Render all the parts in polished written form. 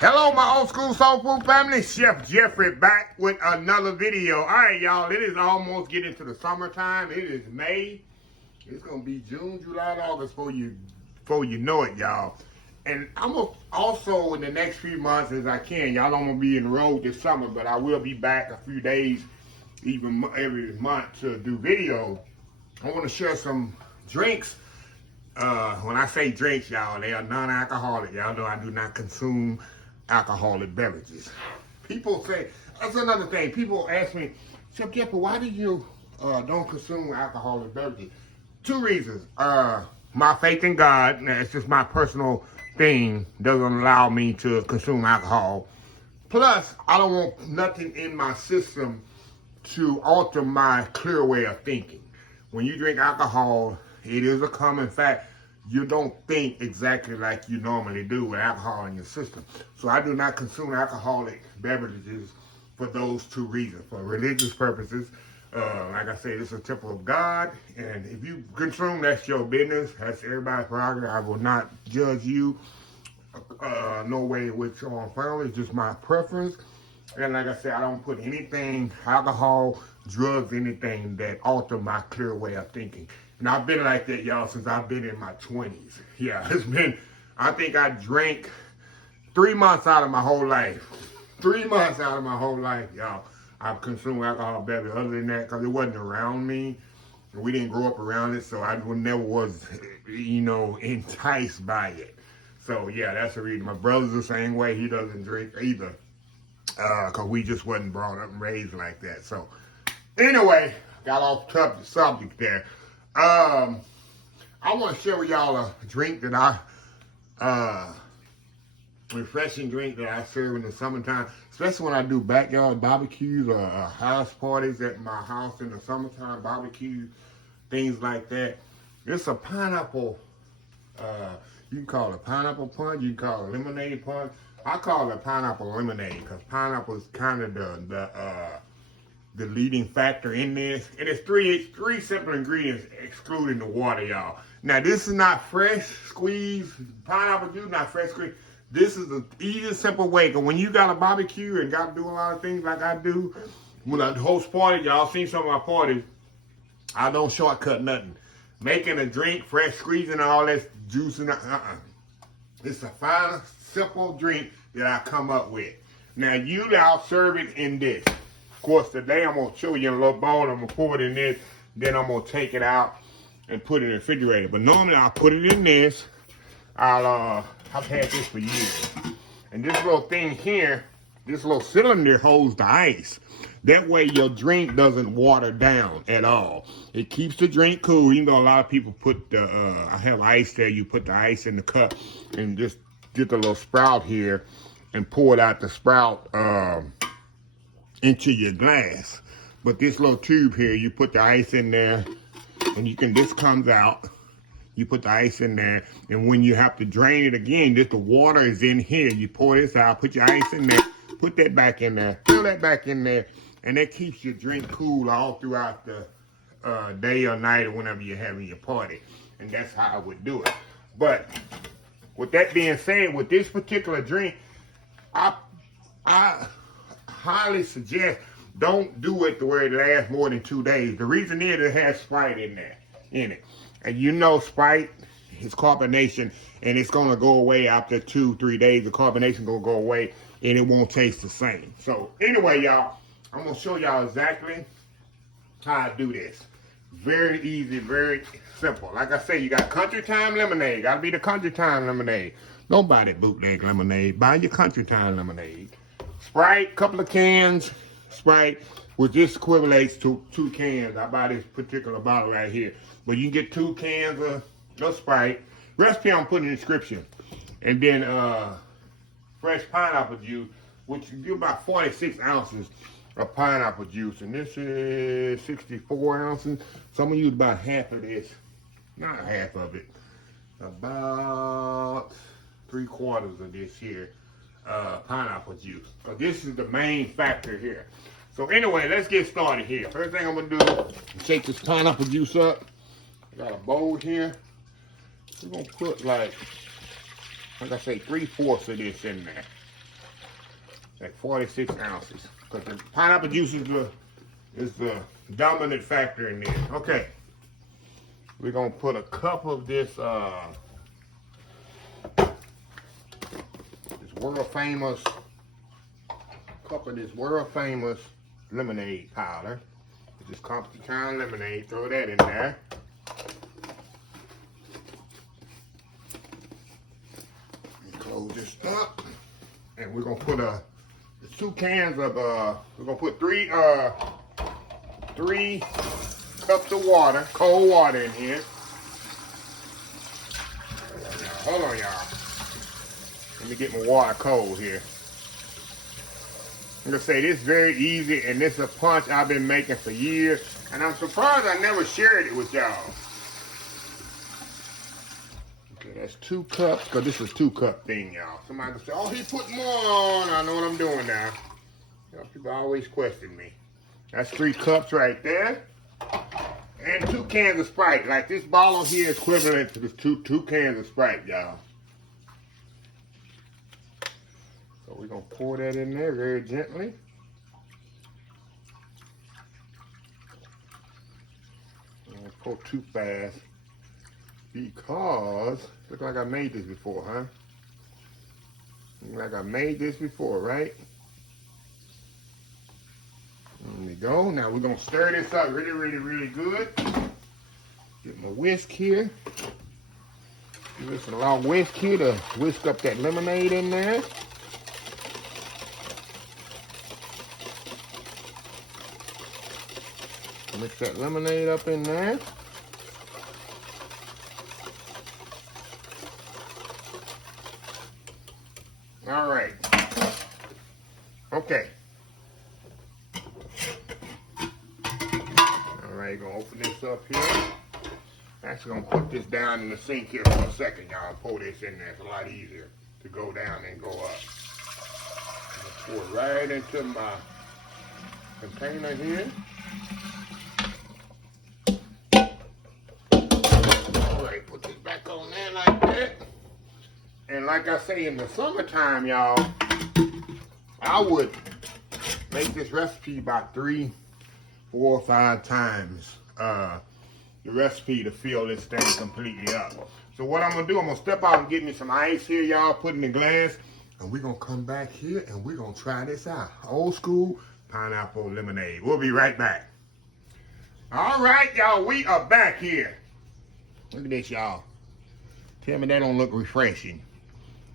Hello, my old school soul food family. Chef Jeffrey back with another video. All right, y'all. It is almost getting to the summertime. It is May. It's gonna be June, July, and August before you know it, y'all. And I'm gonna also in the next few months as I can. Y'all don't wanna be in the road this summer, but I will be back a few days, even every month to do videos. I want to share some drinks. When I say drinks, y'all, they are non-alcoholic. Y'all know I do not consume alcoholic beverages. People say, that's another thing. People ask me, Chef Jeffrey, why do you don't consume alcoholic beverages? Two reasons. My faith in God, it's just my personal thing, doesn't allow me to consume alcohol. Plus, I don't want nothing in my system to alter my clear way of thinking. When you drink alcohol, it is a common fact. You don't think exactly like you normally do with alcohol in your system. So I do not consume alcoholic beverages for those two reasons. For religious purposes, like I said, it's a temple of God. And if you consume, that's your business. That's everybody's prerogative. I will not judge you. No way which on family. It's just my preference. And like I said, I don't put anything, alcohol, drugs, anything that alter my clear way of thinking. And I've been like that, y'all, since I've been in my 20s. Yeah, it's been, I think I drank 3 months out of my whole life. 3 months out of my whole life, y'all. I've consumed alcohol beverage. Other than that, because it wasn't around me. We didn't grow up around it, so I never was, enticed by it. So, yeah, that's the reason. My brother's the same way. He doesn't drink either. Because we just wasn't brought up and raised like that. So, anyway, got off the subject there. I want to share with y'all a drink that refreshing drink that I serve in the summertime, especially when I do backyard barbecues or house parties at my house in the summertime, barbecue, things like that. It's a pineapple, you can call it pineapple punch, you can call it lemonade punch. I call it pineapple lemonade because pineapple is kind of the leading factor in this. And it's three simple ingredients excluding the water, y'all. Now, this is not fresh squeezed pineapple juice, not fresh squeezed. This is the easiest, simple way. Because when you got a barbecue and got to do a lot of things like I do, when I host parties, y'all seen some of my parties, I don't shortcut nothing. Making a drink, fresh squeezing all that juice and It's a fine, simple drink that I come up with. Now, I'll serve it in this. Of course, today I'm going to show you in a little bowl. I'm going to pour it in this. Then I'm going to take it out and put it in the refrigerator. But normally I'll put it in this. I've had this for years. And this little thing here, this little cylinder holds the ice. That way your drink doesn't water down at all. It keeps the drink cool. Even though a lot of people put I have ice there. You put the ice in the cup and just get the little sprout here and pour it out the sprout into your glass. But this little tube here, you put the ice in there and this comes out. You put the ice in there, and when you have to drain it again, the water is in here. You pour this out, put your ice in there, put that back in there, fill that back in there, and that keeps your drink cool all throughout the day or night or whenever you're having your party. And that's how I would do it. But with that being said, with this particular drink, I highly suggest don't do it to where it lasts more than 2 days. The reason is it has Sprite in it. And you know Sprite is carbonation, and it's going to go away after 2-3 days. The carbonation going to go away, and it won't taste the same. So anyway, y'all, I'm going to show y'all exactly how I do this. Very easy, very simple. Like I say, you got Country Time lemonade. Got to be the Country Time lemonade. Don't buy that bootleg lemonade. Buy your Country Time lemonade. Sprite, couple of cans. Sprite, which this equivalates to 2 cans. I buy this particular bottle right here. But you can get 2 cans of Sprite. Recipe I'm putting in the description. And then fresh pineapple juice, which you do about 46 ounces of pineapple juice. And this is 64 ounces. So I'm going to use about half of this. Not half of it. About 3/4 of this here pineapple juice. So this is the main factor here. So anyway, let's get started here. First thing I'm going to do is shake this pineapple juice up. I got a bowl here. We're going to put like I say, 3/4 of this in there. like 46 ounces. Because the pineapple juice is the dominant factor in this. Okay. We're going to put a cup of this world famous lemonade powder. This Compton Town lemonade. Throw that in there. Close this up, and we're gonna put 2 cans of we're gonna put three cups of water, cold water in here. Hold on, y'all. Let me get my water cold here. I'm gonna say this is very easy, and this is a punch I've been making for years, and I'm surprised I never shared it with y'all. Okay, that's 2 cups, because this is a 2-cup thing, y'all. Somebody can say, oh, he put more on. I know what I'm doing now. You know, people always question me. That's 3 cups right there. And 2 cans of Sprite. Like this bottle here is equivalent to the two cans of Sprite, y'all. So we're going to pour that in there very gently. Don't pour too fast. Because, look like I made this before, huh? Look like I made this before, right? There we go. Now we're going to stir this up really, really, really good. Get my whisk here. Give this a long whisk here to whisk up that lemonade in there. Mix that lemonade up in there. All right. Okay. All right, gonna open this up here. Actually gonna put this down in the sink here for a second, y'all. Pour this in there. It's a lot easier to go down and go up. Pour it right into my container here. All right, put this back on there like that. And like I say, in the summertime, y'all, I would make this recipe about 3, 4, or 5 times the recipe to fill this thing completely up. So what I'm gonna do, I'm gonna step out and get me some ice here, y'all, put in the glass, and we're gonna come back here and we're gonna try this out. Old school pineapple lemonade. We'll be right back. All right, y'all, we are back here. Look at this, y'all. Tell me that don't look refreshing.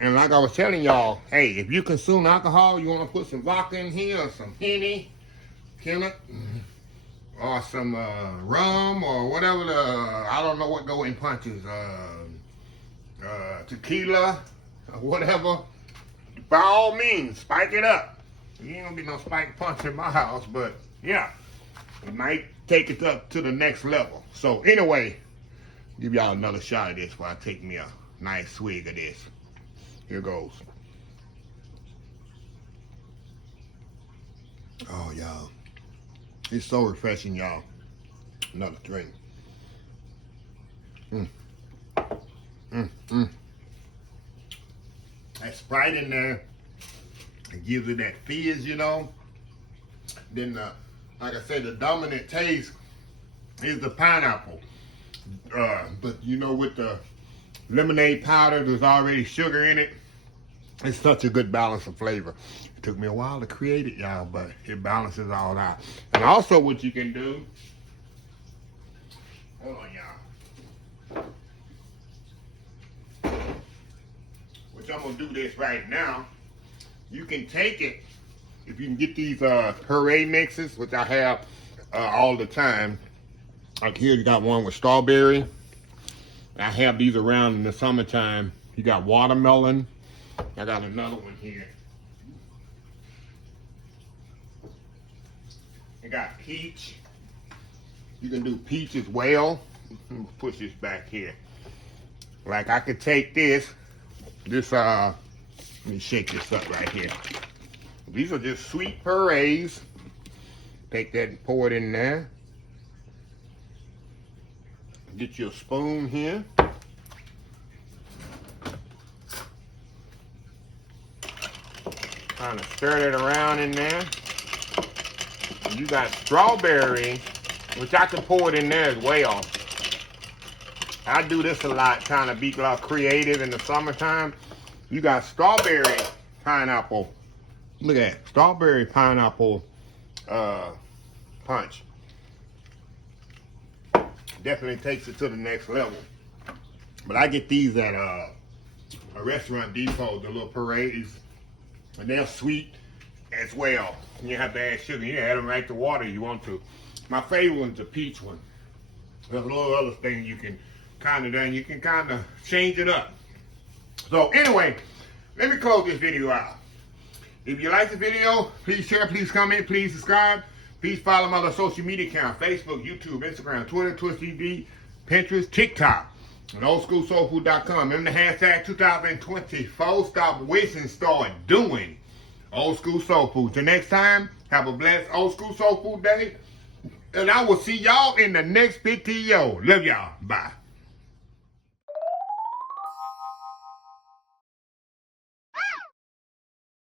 And like I was telling y'all, hey, if you consume alcohol, you want to put some vodka in here, or some Henny, or some rum, or whatever I don't know what go in punches, tequila, or whatever. By all means, spike it up. You ain't gonna get no spike punch in my house, but yeah, it might take it up to the next level. So anyway, give y'all another shot of this while I take me a nice swig of this. Here goes. Oh, y'all. It's so refreshing, y'all. Another drink. That Sprite in there, it gives it that fizz, you know. Then, like I said, the dominant taste is the pineapple. But, you know, with the lemonade powder, there's already sugar in it. It's such a good balance of flavor. It took me a while to create it, y'all, but it balances all out. And also what you can do, hold on, y'all. Which I'm gonna do this right now. You can take it, if you can get these puree mixes, which I have all the time. Like here, you got one with strawberry. I have these around in the summertime. You got watermelon. I got another one here. You got peach. You can do peach as well. Let me push this back here. Like I could take this, let me shake this up right here. These are just sweet purees. Take that and pour it in there. Get your spoon here. Kind of stir it around in there. You got strawberry, which I can pour it in there as well. I do this a lot, trying to be a lot creative in the summertime. You got strawberry pineapple. Look at that, strawberry pineapple punch. Definitely takes it to the next level. But I get these at a Restaurant Depot, the little parades, and they're sweet as well. You have to add sugar. You can add them right to water if you want to. My favorite one's the peach one. There's a little other thing you can kind of change it up. So anyway, let me close this video out. If you like the video, please share, please comment, please subscribe. Please follow my other social media accounts: Facebook, YouTube, Instagram, Twitter, Twitch TV, Pinterest, TikTok, and oldschoolsoulfood.com. Remember the hashtag 2024. Stop wishing, start doing. Old School Soul Food. Till next time, have a blessed Old School Soul Food day. And I will see y'all in the next video. Love y'all. Bye.